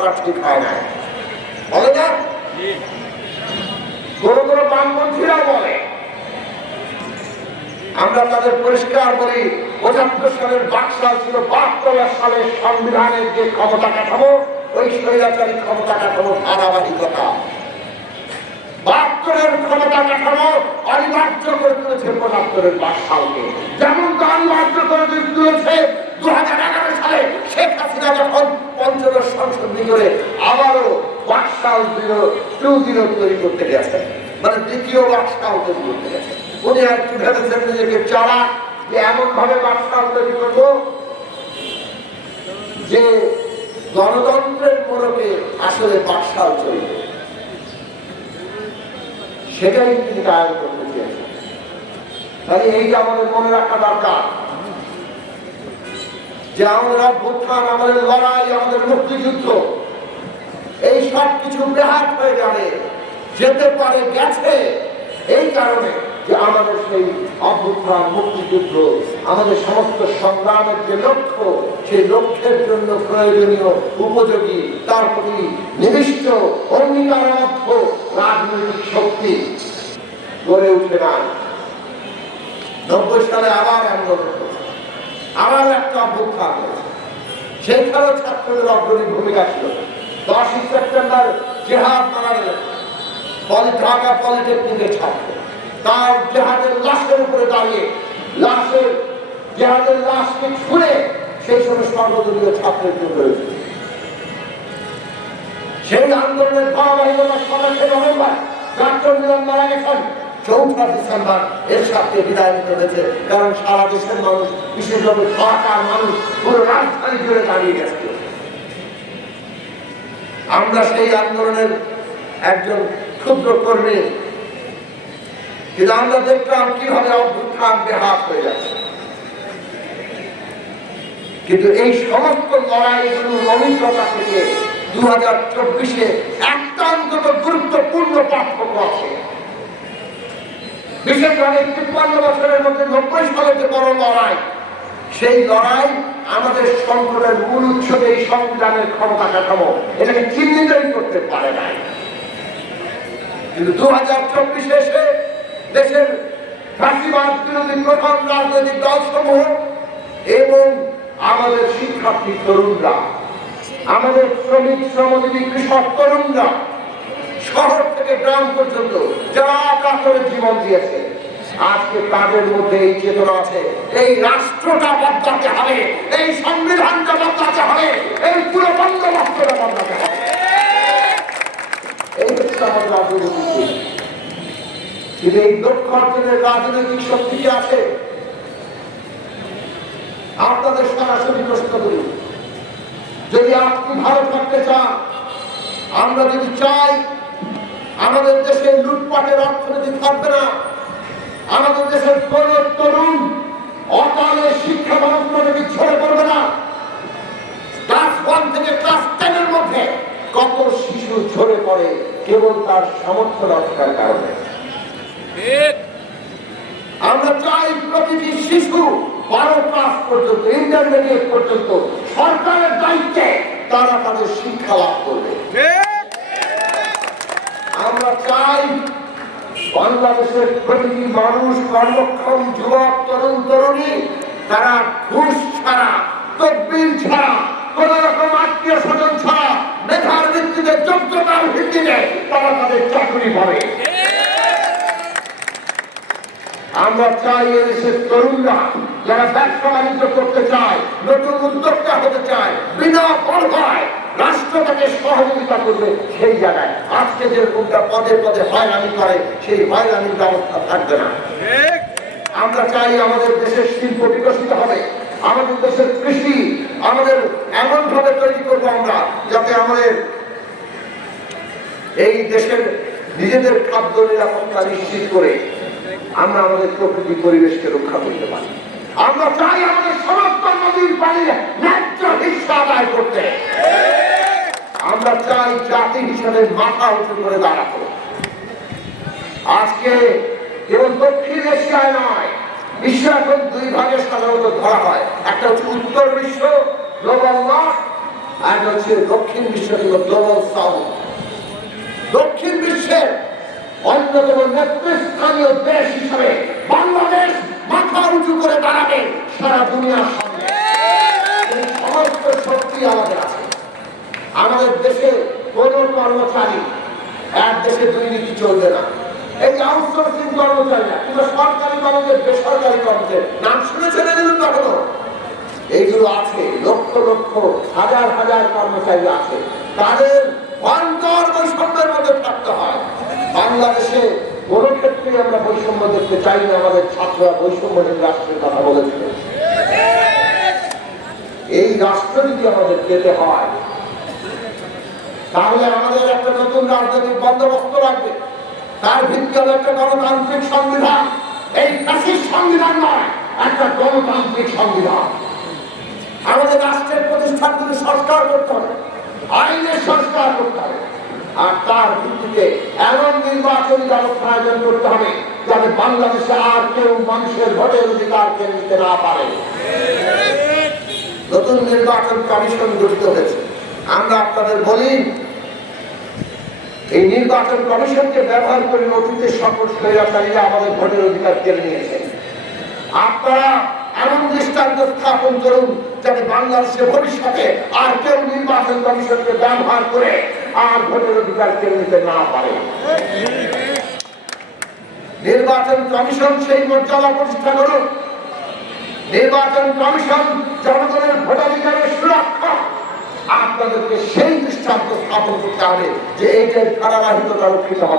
করা ঠিক হয় না, বলে না? কোন কোন বামপন্থীরা বলে, আমরা তাদের পরিষ্কার করি ৭৫ সালের বাকশাল ছিল ৭২ সালের সংবিধানের যে ক্ষমতা কাঠামো, ওই স্বৈরাচারী ক্ষমতা কাঠামো ধারাবাহিকতা। ৭২-এর ক্ষমতা কাঠামো অনিবার্য করে তুলেছে ৭৫-এর বাকশালকে, যেমন তা অনিবার্য করে তুলেছে ২০১১ সালে শেখ হাসিনা যখন পঞ্চদশ সংশোধনী করে আবারও বাকশাল 2.0 তৈরি করতে গেছে, মানে দ্বিতীয় বাকশাল তৈরি করতে গেছে। উনি একটু ভেবেছেন নিজেকে চালাক যে এমন ভাবে বাকশাল তৈরি করবো যে গণতন্ত্রের মোড়কে আসলে বাকশাল চলবে, সেটাই তিনি কায়ন করতে চেয়েছেন। তাহলে এইটা আমাদের মনে রাখা দরকার যে আমাদের অভ্যুত্থান, আমাদের লড়াই, আমাদের মুক্তিযুদ্ধ, এই সব কিছু ব্যাহত হয়ে যাবে, যেতে পারে, গেছে এই কারণে যে আমাদের সেই অভ্যুত্থান, মুক্তিযুদ্ধ, আমাদের সমস্ত সংগ্রামের যে লক্ষ্য, সেই লক্ষ্যের জন্য প্রয়োজনীয় উপযোগী, তার প্রতি নিবিষ্ট অঙ্গীকারবদ্ধ রাজনৈতিক শক্তি গড়ে উঠে নাই। ৯০ সালে আবার আন্দোলন, আবার একটা অভ্যুত্থান হয়েছে, সেইখানেও ছাত্রদের অগ্রণী ভূমিকা ছিল। 10ই সেপ্টেম্বর জেহাদ মারা গেলেন ঢাকা পলিটেকনিকের ছাত্র, তার জেহাদের লাশের উপরে দাঁড়িয়ে জেহাদের লাশকে ছুঁড়ে সেই সময় সর্বদলীয় ছাত্রের জন্য রয়েছে। সেই আন্দোলনের ধারাবাহিকতা ২৭ নভেম্বর ডক্টর মিলন মারা গেছেন, ৪ ডিসেম্বর এর সাথে বিদায় নিতে হয়েছে, কারণ সারা দেশের মানুষ, বিশেষভাবে ঢাকার মানুষ পুরো রাজধানী জুড়ে দাঁড়িয়ে গেছে। আমরা সেই আন্দোলনের একজন ক্ষুদ্র কর্মী, কিন্তু আমরা দেখলাম কিভাবে অভ্যুত্থান বেহাত হয়ে যাচ্ছে। কিন্তু এই সমস্ত লড়াইগুলোর অভিজ্ঞতা থেকে 2024-এ একটা অন্তত গুরুত্বপূর্ণ পার্থক্য আছে। বিশেষভাবে ৫৩ বছরের মধ্যে ৯০ সালের যে বড় লড়াই, সেই লড়াই আমাদের সংকটের মূল উৎস এই সংবিধানের ক্ষমতা কাঠামো, এটাকে চিহ্নিতই করতে পারে নাই। কিন্তু 2024-এ এসে দেশের ফাঁসিবাদ বিরোধী প্রধান রাজনৈতিক দলসমূহ এবং আমাদের শিক্ষার্থী তরুণরা, আমাদের শ্রমিক, শ্রমজীবী, কৃষক তরুণরা, শহর থেকে গ্রাম পর্যন্ত যারা কাতরে জীবন দিয়েছে, আজকে তাদের মধ্যে এই চেতনা আছে, এই রাষ্ট্রটা বদলাতে হবে, এই সংবিধানটা বদলাতে হবে, এই পুরো বন্দোবস্তটা বদলাতে হবে। এই হচ্ছে আমাদের রাজনৈতিক দিক। কিন্তু এই লক্ষ্য অর্জনের রাজনৈতিক শক্তি কি আছে? আপনাদের সরাসরি প্রশ্ন করি, যদি আপনি ভালো থাকতে চান, আমরা যদি চাই আমাদের দেশে লুটপাটের অর্থনীতি থাকবে না, আমাদের দেশের কোন তরুণ অকালে শিক্ষা ব্যবস্থা থেকে ঝরে পড়বে না, ক্লাস 1 থেকে ক্লাস 10-এর মধ্যে কত শিশু ঝরে পড়ে কেবল তার সামর্থ্য রক্ষার কারণে। আমরা চাই প্রতিটি শিশু 12 ক্লাস পর্যন্ত, ইন্টারমিডিয়েট পর্যন্ত সরকারের দায়িত্বে তারা তাদের শিক্ষা লাভ করবে। আমরা চাই বাংলাদেশের প্রতিটি মানুষ, কর্মক্ষম যুবক, তরুণ তরুণী, তারা ঘুষ ছাড়া, তদবির ছাড়া, কোন রকম আত্মীয় স্বজন ছাড়া, মেধার ভিত্তিতে, যোগ্যতার ভিত্তিতে তারা তাদের চাকরি পাবে। আমরা চাই এদেশের তরুণরা যারা ব্যবসা বাণিজ্য করতে চায়, নতুন উদ্যোক্তা হতে চায়, বিনা পরীক্ষায় রাষ্ট্র তাকে সহযোগিতা করবে। সেই জায়গায় আজকে যেরকমটা পদে পদে হয়রানি করে, সেই হয়রানির ব্যবস্থা থাকবে না। আমরা চাই আমাদের দেশের শিল্প বিকশিত হবে, আমাদের দেশের কৃষি আমাদের এমন ভাবে তৈরি করবো আমরা, যাতে আমাদের এই দেশের নিজেদের খাদ্য নিরাপত্তা নিশ্চিত করে আমরা আমাদের প্রকৃতি পরিবেশকে রক্ষা করতে পারি। আমরা চাই আমাদের সমস্ত নদীর পানির ন্যায্য হিস্সা আদায় করতে। আমরা চাই জাতি হিসাবে মাথা উঁচু করে দাঁড়াতে। আজকে কেবল দক্ষিণ এশিয়ায় নয়, বিশ্ব এখন 2 ভাগে সাধারণত ধরা হয়। একটা হচ্ছে উত্তর বিশ্ব, গ্লোবাল নর্থ, আর হচ্ছে দক্ষিণ বিশ্ব কিংবা গ্লোবাল সাউথ। দক্ষিণ বিশ্বের অন্যতম নেতৃস্থানীয় দেশ হিসাবে বাংলাদেশ মাথা উঁচু করে দাঁড়াবে সারা দুনিয়ার সামনে। এই সমস্ত শক্তি আমাদের আছে। আমাদের দেশে কোন কর্মচারী এক দেশে দুর্নীতি চলবে না। এই আউটসোর্সিং কর্মচারীরা কিংবা সরকারি কর্মচারী বেসরকারি কর্মচারী নাম শুনেছেন এগুলো কখনো? এইগুলো আছে, লক্ষ লক্ষ হাজার হাজার কর্মচারী আছে। তাদের অন্তর বৈষম্যের মধ্যে থাকতে হয়। বাংলাদেশে কোন ক্ষেত্রে আমরা বৈষম্য দেখতে চাই না। আমাদের ছাত্ররা বৈষম্যহীন রাষ্ট্রের কথা বলেছিল। এই রাষ্ট্র যদি আমাদের পেতে হয় তাহলে আমাদের একটা নতুন রাজনৈতিক বন্দোবস্ত লাগবে। তার ভিত্তি হলো একটা গণতান্ত্রিক সংবিধান। এই ফ্যাসিস্ট সংবিধান নয়, একটা গণতান্ত্রিক সংবিধান। আমাদের রাষ্ট্রের প্রতিষ্ঠানগুলি সংস্কার করতে হবে, আইনের সংস্কার করতে হবে, আর তার ভিত্তিতে এমন নির্বাচনী ব্যবস্থা আয়োজন করতে হবে যাতে বাংলাদেশে আর কেউ মানুষের ভোটের অধিকার কেড়ে নিতে না পারে। নতুন নির্বাচন কমিশন গঠিত হয়েছে। আমরা আপনাদের বলি, এই নির্বাচন কমিশনকে ব্যবহার করে অতীতে সকল স্বৈরাচারীরা আমাদের ভোটের অধিকার কেড়ে নিয়েছে। আপনারা এমন দৃষ্টান্ত স্থাপন করুন যাতে বাংলাদেশের ভবিষ্যতে আর কেউ নির্বাচন কমিশনকে ব্যবহার করে আর ভোটের অধিকার কেড়ে নিতে না পারে। নির্বাচন কমিশন সেই মর্যাদা প্রতিষ্ঠা করুন। নির্বাচন কমিশন জনগণের ভোটাধিকারের সুরক্ষা। আপনাদেরকে সেই দৃষ্টান্ত স্থাপন করতে হবে যে এইটার ধারাবাহিকতা রক্ষিত হবে।